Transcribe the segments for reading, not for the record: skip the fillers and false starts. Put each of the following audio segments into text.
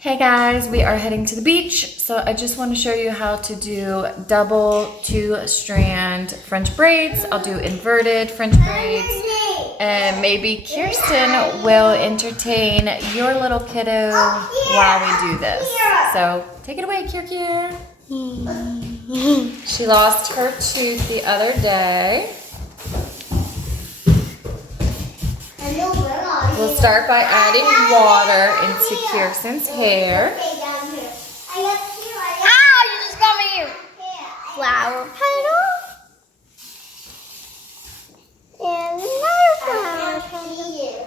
Hey guys, we are heading to the beach, so I just want to show you how to do double 2-strand French braids. I'll do inverted French braids, and maybe Kirsten will entertain your little kiddo while we do this. So take it away, Kirsten. She lost her tooth the other day. We'll start by adding water into Kirsten's hair. Ow, you just got me here. Flower petal. And another flower petal.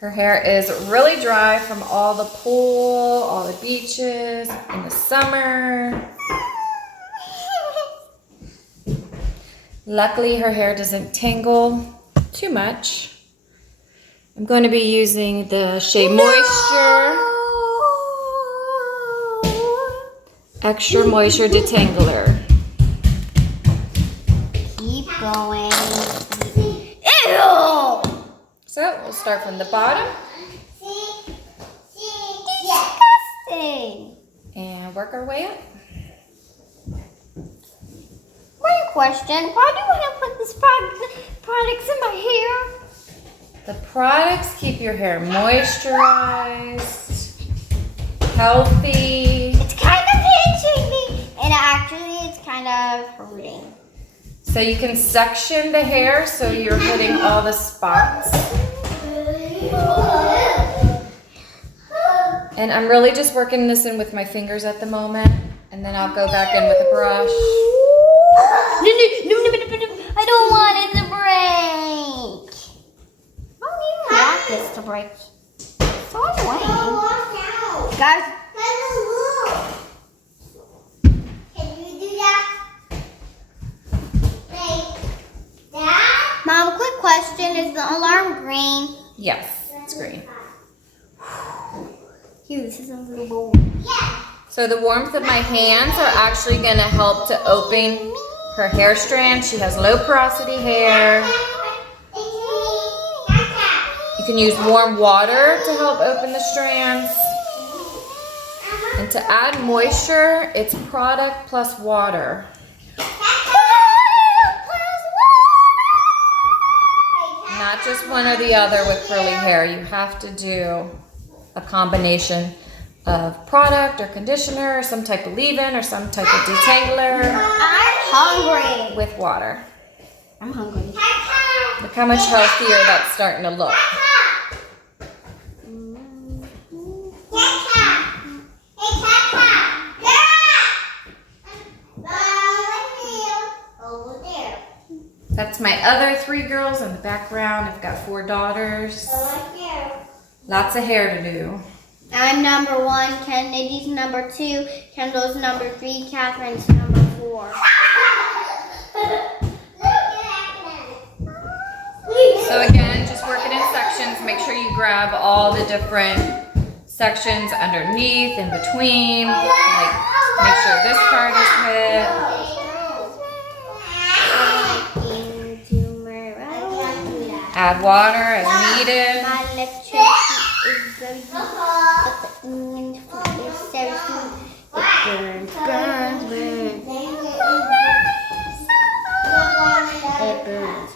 Her hair is really dry from all the pool, all the beaches in the summer. Luckily, her hair doesn't tangle too much. I'm going to be using the shea Moisture Extra Moisture Detangler. Keep going. Ew! So we'll start from the bottom Disgusting. and work our way up. One question, why do I have to put this products in my hair? The products keep your hair moisturized, healthy. It's kind of itching me, and actually it's kind of hurting. So you can section the hair so you're hitting all the spots. And I'm really just working this in with my fingers at the moment, and then I'll go back in with a brush. No, I don't want it to break. I don't even want this to break. It's so annoying. Guys. Can you do that? Like that? Mom, quick question. Is the alarm green? Yes, it's green. Here, this is a little bowl. Yeah. So the warmth of my hands are actually going to help to open her hair strand. She has low porosity hair. You can use warm water to help open the strands. And to add moisture, it's product plus water. Not just one or the other with curly hair. You have to do a combination of product or conditioner or some type of leave-in or some type of detangler. I'm hungry. With water. I'm hungry. Look how much healthier that's starting to look. That's my other 3 girls in the background. I've got 4 daughters. Lots of hair to do. I'm number 1, Kennedy's number 2, Kendall's number 3, Catherine's number 4. So again, just working in sections. Make sure you grab all the different sections underneath, in between. Like, make sure this part is hit. Add water as needed. My electricity is very deep, but the England food is very sweet. It burns, burns, burns. It burns.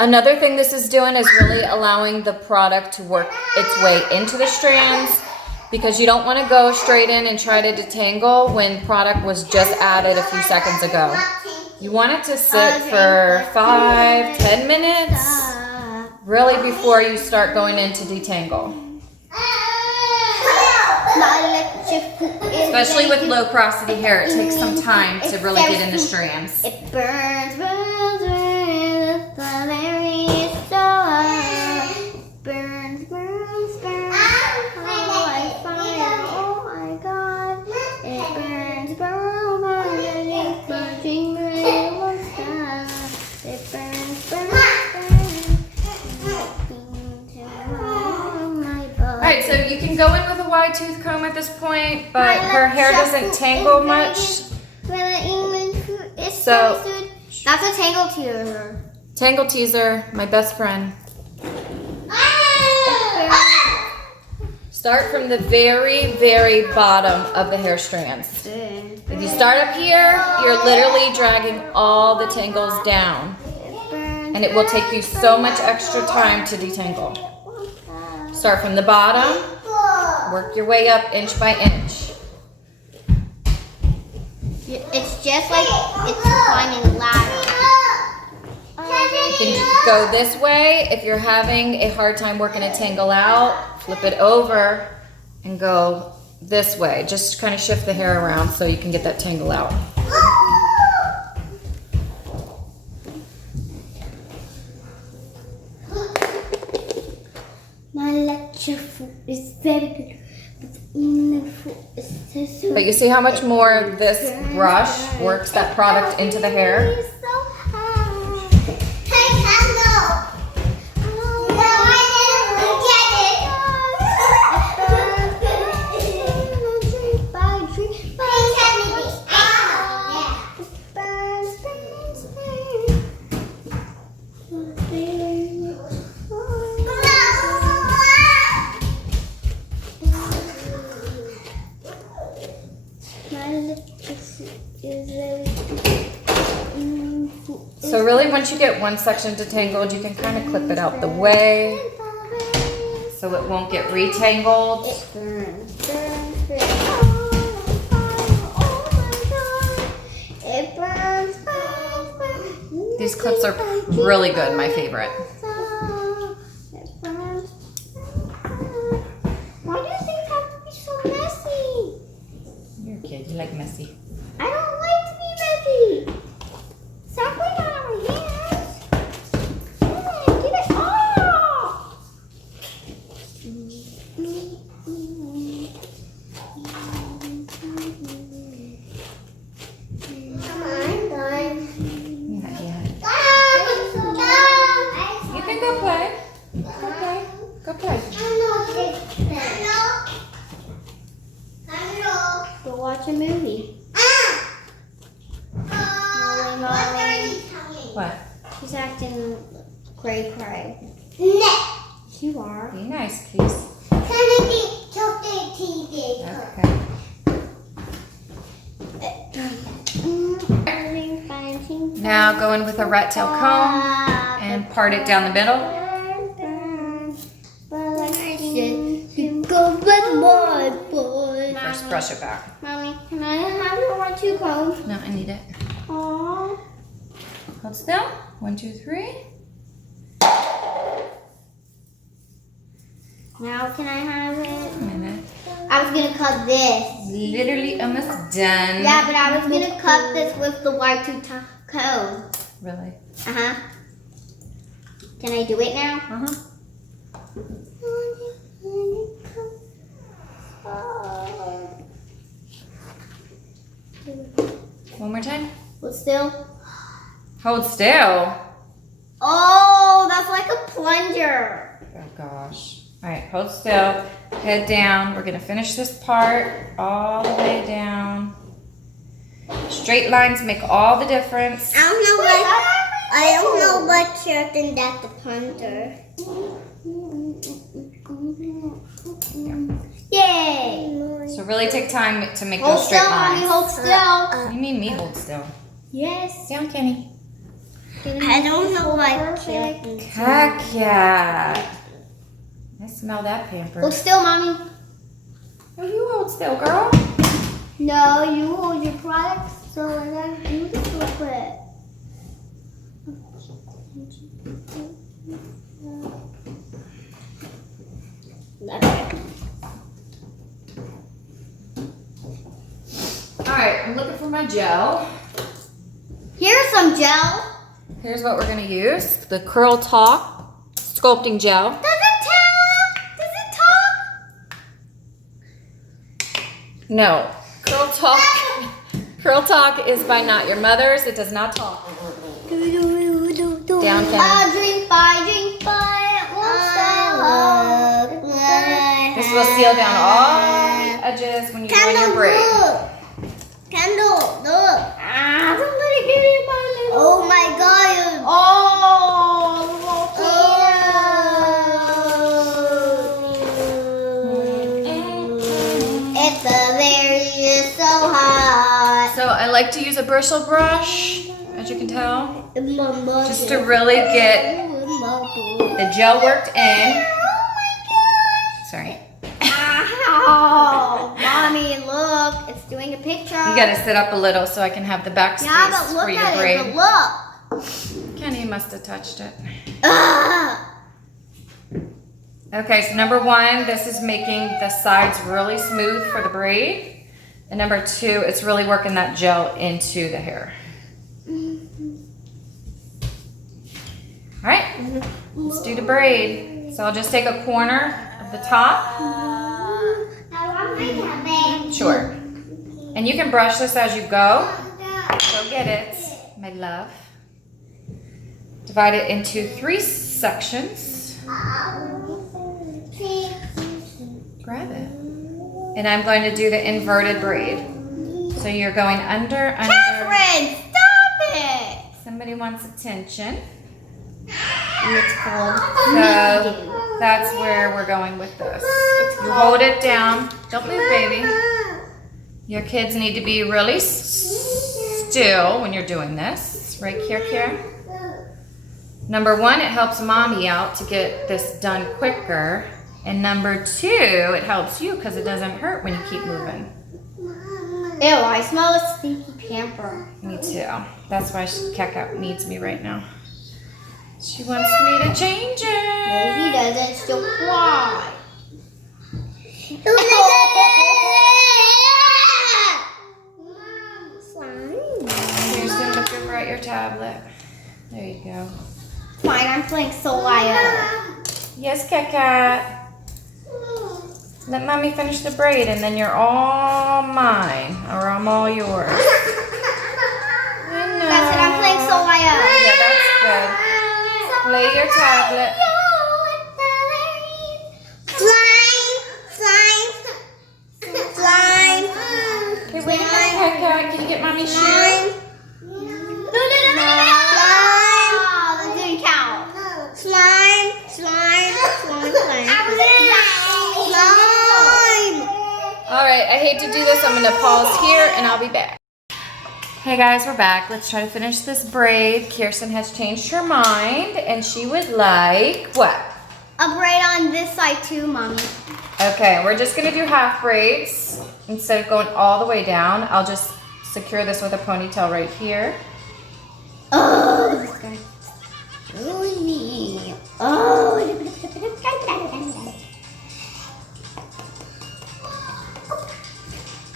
Another thing this is doing is really allowing the product to work its way into the strands, because you don't want to go straight in and try to detangle when product was just added a few seconds ago. You want it to sit for 5-10 minutes, really, before you start going into detangle. Especially with low porosity hair, it takes some time to really get in the strands. It burns, burns, burns, the very burns, burns, burns. Oh, like fire, oh my God. It burns, burns, burns, it's burning, burns, it burns, burns, burns. Alright, so you can go in with a wide tooth comb at this point, but her hair doesn't tangle much. So that's a tangle teezer. Tangle teezer, my best friend. Start from the very, very bottom of the hair strands. If you start up here, you're literally dragging all the tangles down. And it will take you so much extra time to detangle. Start from the bottom, work your way up inch by inch. It's just like it's climbing a ladder. You can go this way if you're having a hard time working a tangle out. Flip it over and go this way. Just kind of shift the hair around so you can get that tangle out. My lecture foot is very good. But you see how much more this brush works that product into the hair? So really, once you get one section detangled, you can kind of clip it out the way so it won't get retangled. These clips are really good, my favorite. Why do things have to be so messy? You're a kid, you like messy. I don't like to be messy. Stop putting it on my hands. Get it off. I'm done. Not yet. You can go play. Go play. Go play. Go watch a movie. What? She's acting cray. You are. Be nice, please. Okay. Now go in with a rat tail comb and part it down the middle. First, brush it back. Mommy, can I have your 1, 2 comb? No, I need it. Aww. Hold still. 1, 2, 3. Now can I have it? A minute. I was gonna cut this. Literally almost done. Yeah, but I was gonna cut this with the white tooth comb. Really? Uh-huh. Can I do it now? Uh-huh. One more time. Hold still. Hold still. Oh, that's like a plunger. Oh gosh. All right, hold still. Head down. We're gonna finish this part all the way down. Straight lines make all the difference. I don't know what you're thinking that's the plunger. Yay! So really take time to make Hold those straight still, mommy, lines. hold still. What do you mean me hold still? Yes. Down, Kenny. I don't know what you're Cat. I smell that pamper. Hold still, mommy. Oh, you hold still, girl. No, you hold your product so and then you can flip it. Okay. All right, I'm looking for my gel. Here's some gel. Here's what we're gonna use: the Curl Talk sculpting gel. Does it talk? Does it talk? No, Curl Talk. Curl Talk is by Not Your Mother's. It does not talk. Down, Kenny. Drink by, it won't stop. This This will seal down all the edges when you're doing your braid. Candle, look. Somebody give me my little. Oh my god. It's so hot. So I like to use a bristle brush, as you can tell, just to really get the gel worked in. Sorry. Oh, mommy, look, it's doing a picture. You gotta sit up a little so I can have the back space for your braid. But look. Kenny must have touched it. Ugh. Okay, so number 1, this is making the sides really smooth for the braid. And number 2, it's really working that gel into the hair. All right, let's do the braid. So I'll just take a corner of the top. Sure. And you can brush this as you go. Go get it, my love. Divide it into 3 sections. Grab it. And I'm going to do the inverted braid. So you're going under. Catherine, stop it! Somebody wants attention. And it's called So that's where we're going with this. You hold it down. Don't move, baby. Your kids need to be really still when you're doing this. Right here, Kira. Number 1, it helps mommy out to get this done quicker. And number 2, it helps you because it doesn't hurt when you keep moving. Ew, I smell a stinky pamper. Me too. That's why Keka needs me right now. She wants me to change it. No, he doesn't. She'll cry. Kirsten, look over at your tablet. There you go. Fine, I'm playing Solaya. Yes, Keka. Let mommy finish the braid and then you're all mine. Or I'm all yours. That's it, I'm playing Solaya. Yeah, that's good. Play your tablet. Slime. Okay, wait a minute, Keka. Can you get mommy's shoe? No. That didn't count. Slime. All right, I hate to do this. I'm gonna pause here and I'll be back. Hey guys, we're back. Let's try to finish this braid. Kirsten has changed her mind and she would like what? A braid on this side too, mommy. Okay, we're just gonna do half braids. Instead of going all the way down, I'll just secure this with a ponytail right here. Oh, this is gonna ruin me. Oh.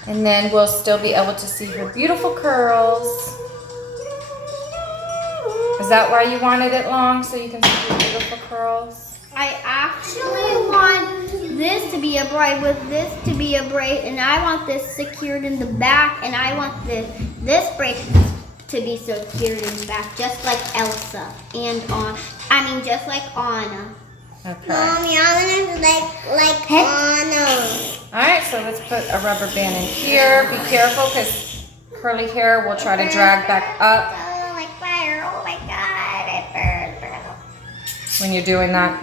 And then we'll still be able to see her beautiful curls. Is that why you wanted it long, so you can see her beautiful curls? I actually want this to be a braid with this to be a braid, and I want this secured in the back, and I want this braid to be secured in the back, just like Elsa and just like Anna. Okay. Mommy, I want to like Anna. All right, so let's put a rubber band in here. Be careful because curly hair will try to drag back up. Oh, like fire. Oh my God, it burns. When you're doing that.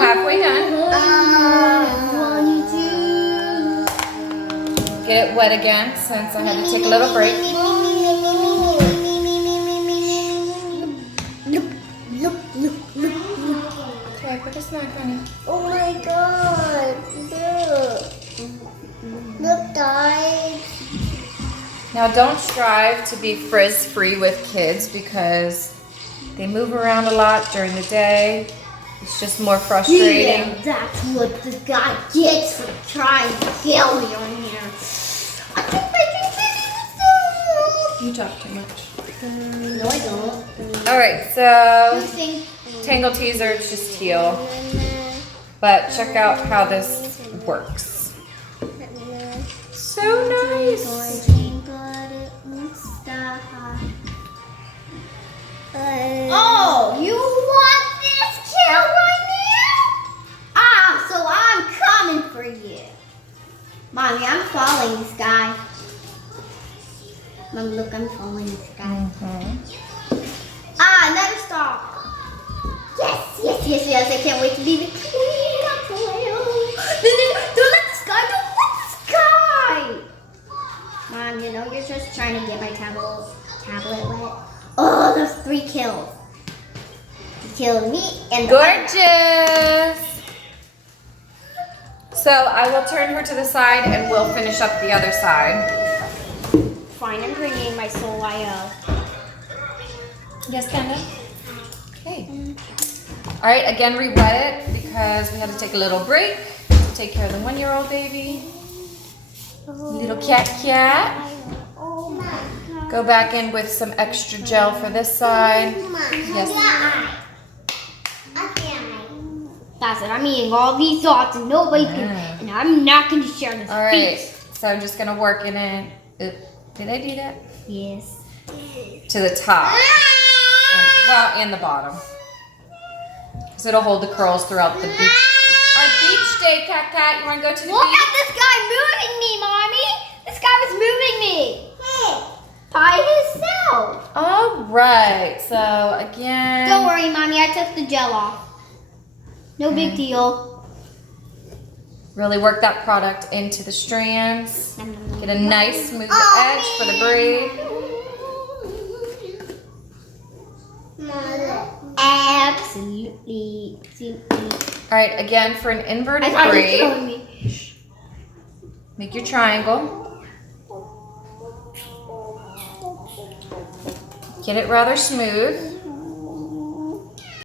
Halfway done. Get it wet again since I had to take a little break. Okay, put this knife on it. Oh my God. Look, guys. Now don't strive to be frizz free with kids because they move around a lot during the day. It's just more frustrating. Yeah, that's what the guy gets for trying to kill me on here. You talk too much. No, I don't. All right, so tangle teezer, it's just teal. But check out how this works. So nice. yes, I can't wait to leave it. Don't let the sky, don't let the sky! Mom, you know you're just trying to get my tablet wet. Oh, those 3 kills. You killed me and Gorgeous! So I will turn her to the side and we'll finish up the other side. Fine, I'm bringing my soul IO. Yes, Kenda? Okay. All right, again, re-wet it because we had to take a little break to take care of the 1-year-old baby. Little cat. Oh my God. Go back in with some extra gel for this side. Yes. That's it. I'm eating all these dots and nobody's gonna, and I'm not going to share this. All right, so I'm just gonna work in it. Did I do that? Yes. To the top. And the bottom. So it'll hold the curls throughout the beach. Our beach day, Cat. You wanna go to the Look beach? at this guy moving me, Mommy. This guy was moving me. By himself. All right, so again. Don't worry, Mommy. I took the gel off. No big deal. Really work that product into the strands. Get a nice smooth edge for the braid. Absolutely. All right, again for an inverted I thought he was braid, killing me. make your triangle. Get it rather smooth.